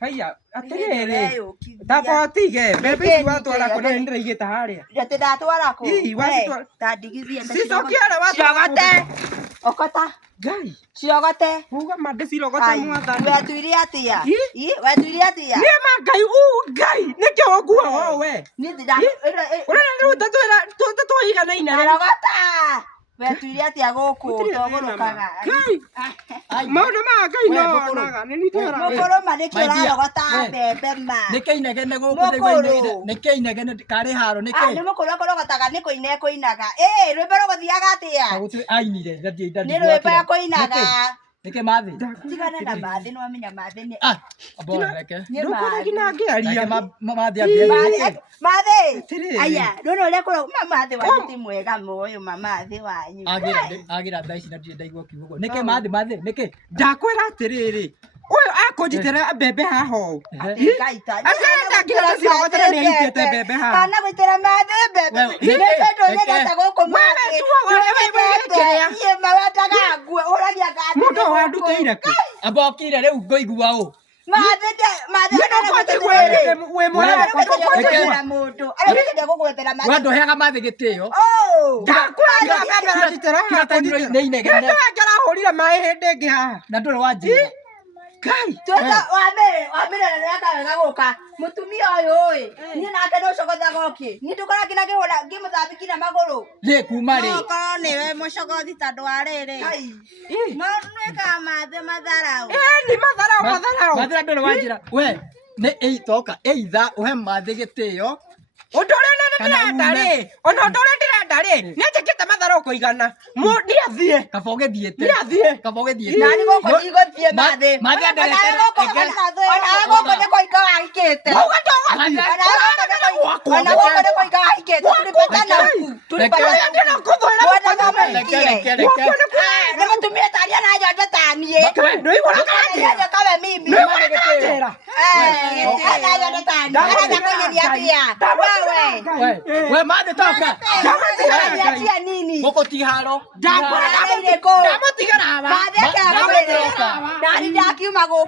Haya, atirere. Tapotige, bebe watwara kona ndira igita haria. Jate ndatwara ko. Ii, watwara. Tandigithie Cicokiara watwara. Cirogote. Okota. Ngai. Cirogote. Uga mande cirogote mwathani. Wetuire atia? Ii, wetuire atia? Ni ma ngai ngai. Niki ogua ho we. Ni nda. Ura ndu tatu igana ina. Cirogota. Wetuire atia guku togurukaga. Ngai. Maundu ma ngai no naga. Ni twara. Mukuru manikio rarogota mbembe ma. Niki inegene guku niguine. Niki inegene kari haro niki. Ni mukuru korogotaga ni kuine kuinaga. Rwimbo ruguthiaga atia? Gutu ainire ndathi. Ni rwimbo kuinaga. Niki mathi. Tigana na mathi no amenya mathi ni. Abora reke. Ndukona kina ngiaria. Mathi ambia. Mathi. Aya, no ria kuro mathi wa ti mwega moyo mamathi wanyu. Agira thaici na ndirĩ ndaigua kiugo. Niki mathi niki. Ndakwira atiriri. Uyu akunjitira mbembe haho. Ngaita. Asa ngira cirogotera ni aitete mbembe haho. Kana gwitira mathi mbembe. Ni ndo nyenda guku mathi. Ye mawataga ngwe uragia ngati. Mundu wanduteire ku. Abokire riu ngoigua u. Mathi we mwana kukwetera mundu. Arabikide gugwetera mathi. Wando heaga mathi gitio. Ndakwira mbembe ratitera haha. Ni inegene. Ndagera hurira mai hindi ngi haha. Na ndũrĩ wanjĩra. Ngai. Tuta wambere nĩreka wega gũka mũtumia ũyũ ĩ niĩ nake nĩũcogothaga ũkĩ niĩ ndũkora nginya ngĩhũra ngĩmũthambia na magũrũ Nĩ kuma rĩ. okorwo nĩwe mũcogothi tondũ wa rĩrĩ maũndũ nĩkaga mathĩ matharau Ni matharau. Mathĩra ndũrĩ wanjĩra. We nĩ ĩitoka either ũhe mathĩ gĩtĩo. Undu uria ndirenda ri ona undu uria ndirenda ri ni njikite matharau kuigana ni athie Kaba ũgĩthiĩte. ni athie Kaba ũgĩthiĩte. nani gũkũ ndigũthiĩ mathĩ Mathĩ anderete. ona gũkũ nĩ kũinga wahikĩte uga ndogathie ona gũkũ nĩ kũinga wahikĩte tulipatana huku tulipatana ndina kuthwira nĩ mũtumia taria na nyondo ta niĩ no igora kanjira kawe mimi no igora kanjira ana nyondo ta niĩ arenda kũnyonia atia We mathĩ toka. atia nini Gũkũ ti haro. ndamutigara aba mathĩ akaga kwĩrĩ nani ndakiuma gũkũ